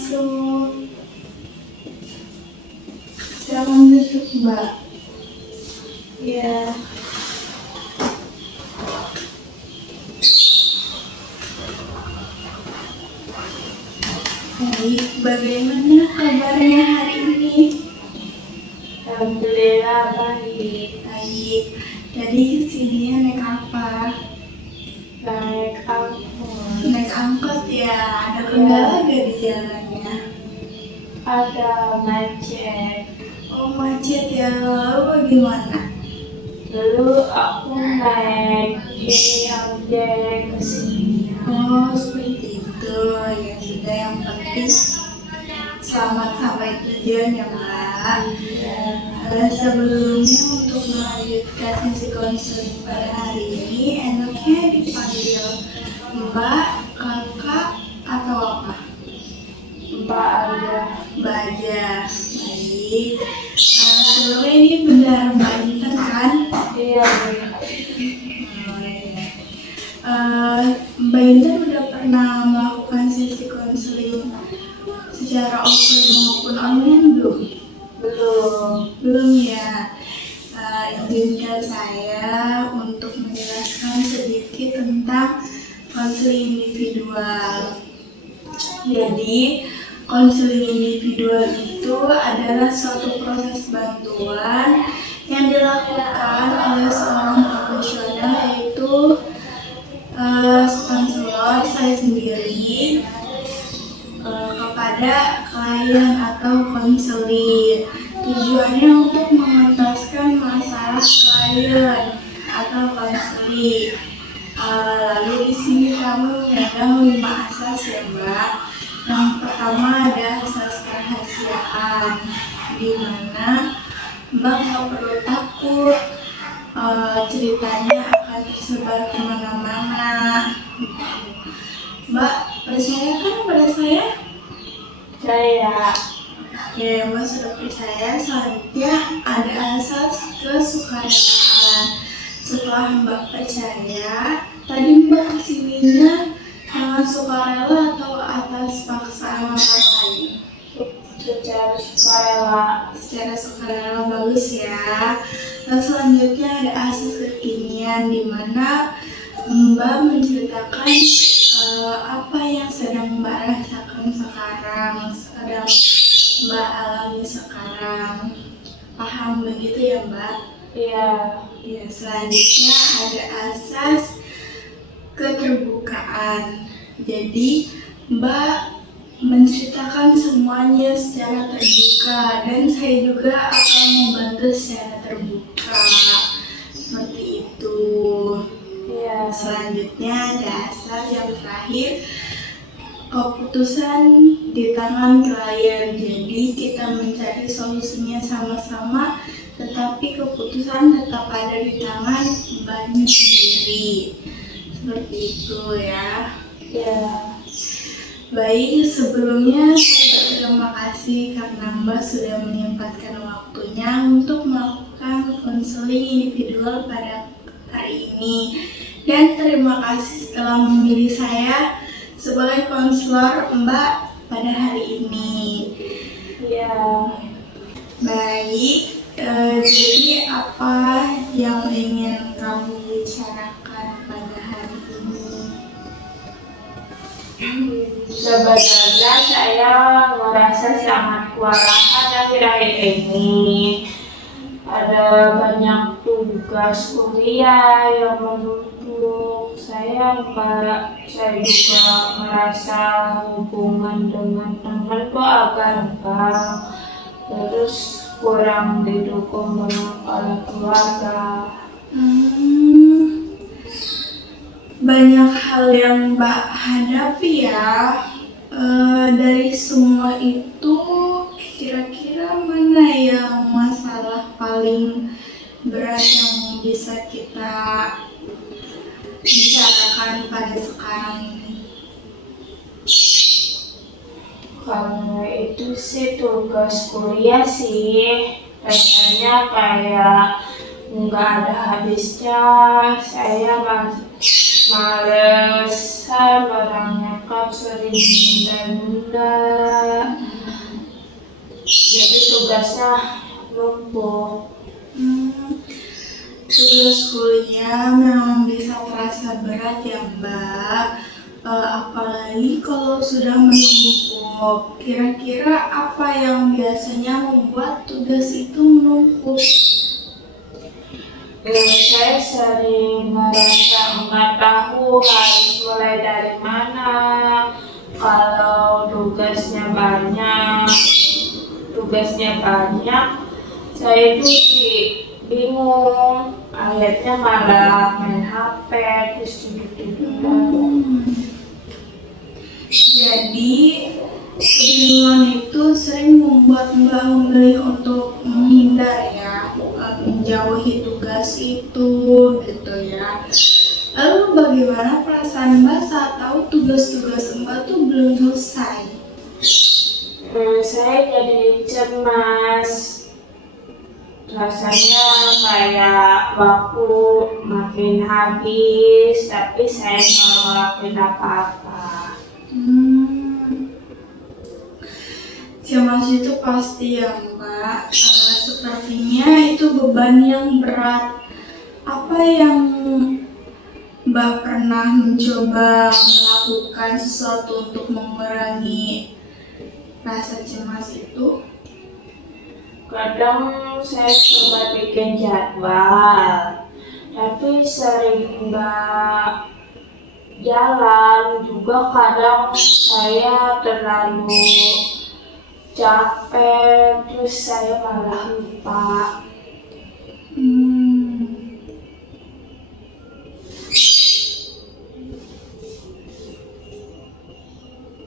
masuk. Silakan duduk, Mbak. Ya. Baik, bagaimana kabarnya hari ini? Alhamdulillah baik. Baik. Jadi kesininya naik apa? Naik angkot. Naik angkot ya. Ada kendala gak di jalannya? Ada macet. Oh, macet ya. Lalu bagaimana? Dulu aku naik ojek ke sini. Oh, seperti itu. Ya sudah, yang penting selamat sampai tujuan ya, Mbak. Sebelumnya untuk melanjutkan sesi konseling pada hari ini, enaknya dipanggil Mbak, Kakak, atau apa? Mbak ada. Mbak aja. Baik. Sebelumnya ini benar Mbak Intan kan? Iya. Mbak Intan udah pernah melakukan sesi konseling secara offline maupun online belum? Belum ya. Izinkan saya untuk menjelaskan sedikit tentang konseling individual. Jadi, konseling individual itu adalah suatu proses bantuan yang dilakukan oleh seorang profesional, yaitu konselor saya sendiri kepada klien atau konseling. Tujuannya untuk mengentaskan masalah klien atau konseling. Lalu di sini kami memegang 5 asas ya, Mbak. Yang pertama ada asas kerahasiaan, di mana Mbak nggak perlu takut ceritanya akan tersebar kemana-mana. Mbak percaya kan pada saya? Saya. Oke, Mbak sudah percaya. Selanjutnya ada asas kesukarelawan. Setelah Mbak percaya, tadi Mbak kesininya dengan sukarela atau atas paksaan orang lain? Secara sukarela. Secara sukarela, bagus ya. Lalu selanjutnya ada asas kekinian, di mana Mbak menceritakan apa yang sedang Mbak rasakan sekarang, sedang Mbak alami sekarang. Paham begitu ya, Mbak? Iya. Ya, selanjutnya ada asas keterbukaan. Jadi Mbak menceritakan semuanya secara terbuka, dan saya juga akan membantu secara terbuka. Seperti itu. Iya. Selanjutnya ada asas yang terakhir, keputusan di tangan klien. Jadi kita mencari solusinya sama-sama, tetapi keputusan tetap ada di tangan Mbaknya sendiri. Seperti itu ya. Iya. Baik, sebelumnya saya berterima kasih karena Mbak sudah menyempatkan waktunya untuk melakukan konseling individual pada hari ini. Dan terima kasih telah memilih saya sebagai konselor Mbak pada hari ini. Iya. Baik, jadi apa yang ingin kamu bicarakan pada hari ini? Sebenarnya saya merasa sangat kewalahan akhir-akhir ini. Ada banyak tugas kuliah yang menumpuk. Saya juga merasa hubungan dengan teman kok agak renggang. Terus kurang didukung oleh keluarga. Banyak hal yang Mbak hadapi ya. Dari semua itu, kira-kira mana yang masalah paling berat yang bisa kita bicarakan pada sekarang ini? Kalau itu sih tugas kuliah sih, rasanya kayak nggak ada habisnya. Saya males, barang nyakap sering nunda-nunda. jadi tugasnya numpuk. Tugas kuliah memang bisa terasa berat ya Mbak. Apalagi kalau sudah menumpuk. Kira-kira apa yang biasanya membuat tugas itu menumpuk? Saya sering merasa nggak tahu harus mulai dari mana. Kalau tugasnya banyak, saya itu bingung. Akhirnya malah main HP, terus gitu. Jadi kebingungan itu sering membuat Mbak memilih untuk menghindar ya, menjauhi tugas itu gitu ya. Lalu bagaimana perasaan Mbak saat tahu tugas-tugas Mbak tuh belum selesai? Saya jadi cemas. Rasanya kayak waktu makin habis, tapi saya nggak ngelakuin apa-apa. Cemas itu pasti ya Mbak. Sepertinya itu beban yang berat. Apa yang Mbak pernah mencoba melakukan sesuatu untuk mengurangi rasa cemas itu? Kadang saya coba bikin jadwal, tapi sering nggak jalan. Juga kadang saya terlalu capek, terus saya malah lupa.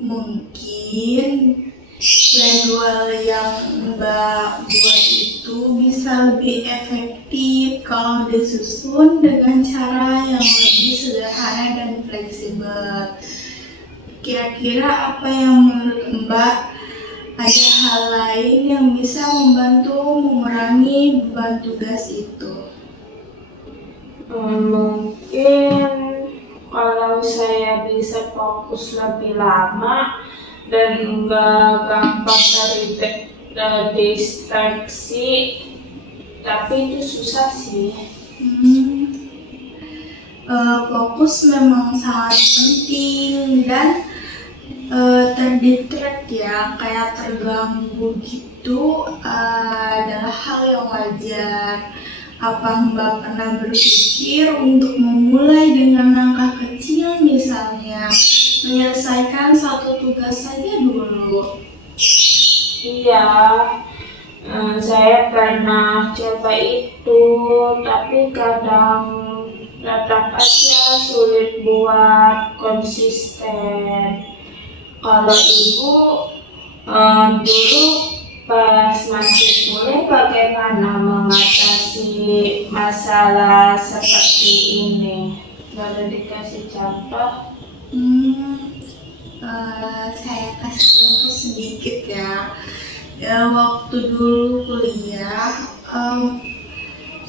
Mungkin jadwal yang Mbak buat itu bisa lebih efektif kalau disusun dengan cara yang lebih sederhana dan fleksibel. Kira-kira apa yang menurut Mbak ada hal lain yang bisa membantu mengurangi beban tugas itu? Mungkin kalau saya bisa fokus lebih lama dan nggak gampang terdistraksi, tapi itu susah sih. Fokus memang sangat penting dan terdistract ya, kayak terganggu gitu adalah hal yang wajar. Apa Mbak pernah berpikir untuk memulai dengan langkah kecil, misalnya menyelesaikan satu tugas saja dulu? Iya, saya pernah coba itu, tapi kadang tetap aja sulit buat konsisten. Kalau ibu dulu pas masih kuliah bagaimana mengatasi masalah seperti ini? Boleh dikasih contoh? Saya kasih contoh sedikit ya. Waktu dulu kuliah,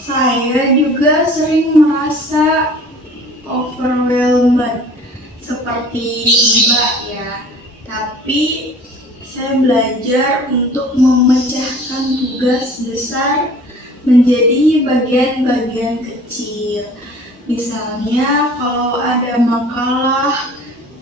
saya juga sering merasa overwhelmed seperti Mbak ya. Tapi saya belajar untuk memecahkan tugas besar menjadi bagian-bagian kecil. Misalnya kalau ada makalah,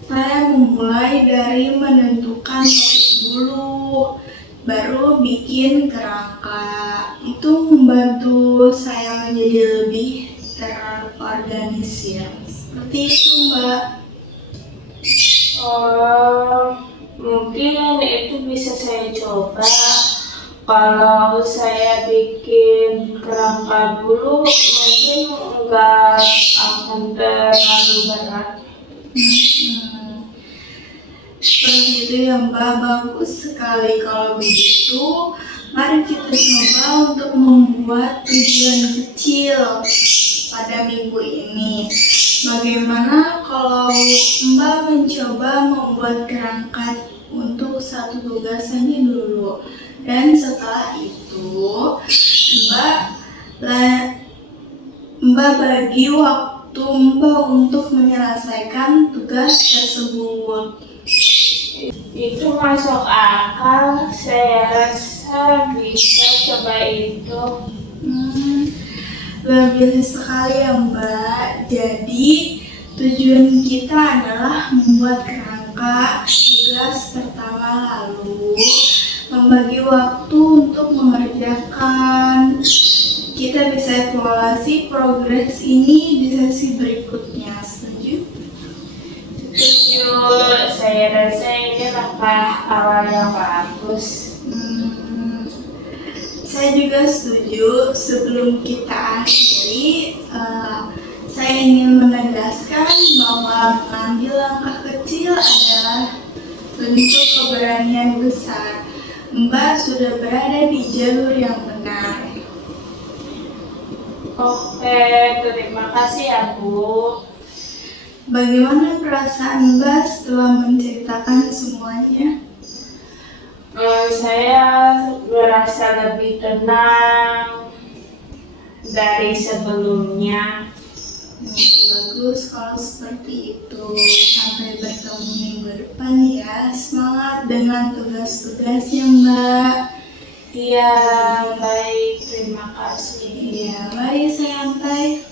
saya memulai dari menentukan topik dulu, baru bikin kerangka. Itu membantu saya menjadi lebih terorganisir. Seperti itu Mbak. Mungkin itu bisa saya coba. Kalau saya bikin kerangka dulu, mungkin nggak akan terlalu berat. Seperti itu ya Mbak, bagus sekali kalau begitu. Mari kita coba untuk membuat tujuan kecil pada minggu ini. Bagaimana kalau Mbak mencoba membuat kerangka untuk satu tugas saja dulu, dan setelah itu Mbak bagi waktu Mbak untuk menyelesaikan tugas tersebut. Itu masuk akal. Saya rasa bisa coba itu. Luar biasa sekali ya Mbak. Jadi tujuan kita adalah membuat kerangka tugas pertama, lalu membagi waktu untuk mengerjakan. Kita bisa evaluasi progres ini di sesi berikutnya. Setuju? Setuju, saya rasa ini langkah awal yang bagus. Saya juga setuju. Sebelum kita akhiri, saya ingin menegaskan bahwa mengambil langkah kecil adalah bentuk keberanian besar. Mbak sudah berada di jalur yang benar. Oke, terima kasih ya Bu. Bagaimana perasaan Mbak setelah menceritakan semuanya? Saya merasa lebih tenang dari sebelumnya. Bagus kalau seperti itu. Sampai bertemu minggu depan ya. Semangat dengan tugas-tugasnya Mbak. Iya, baik, terima kasih. Ya, mari santai.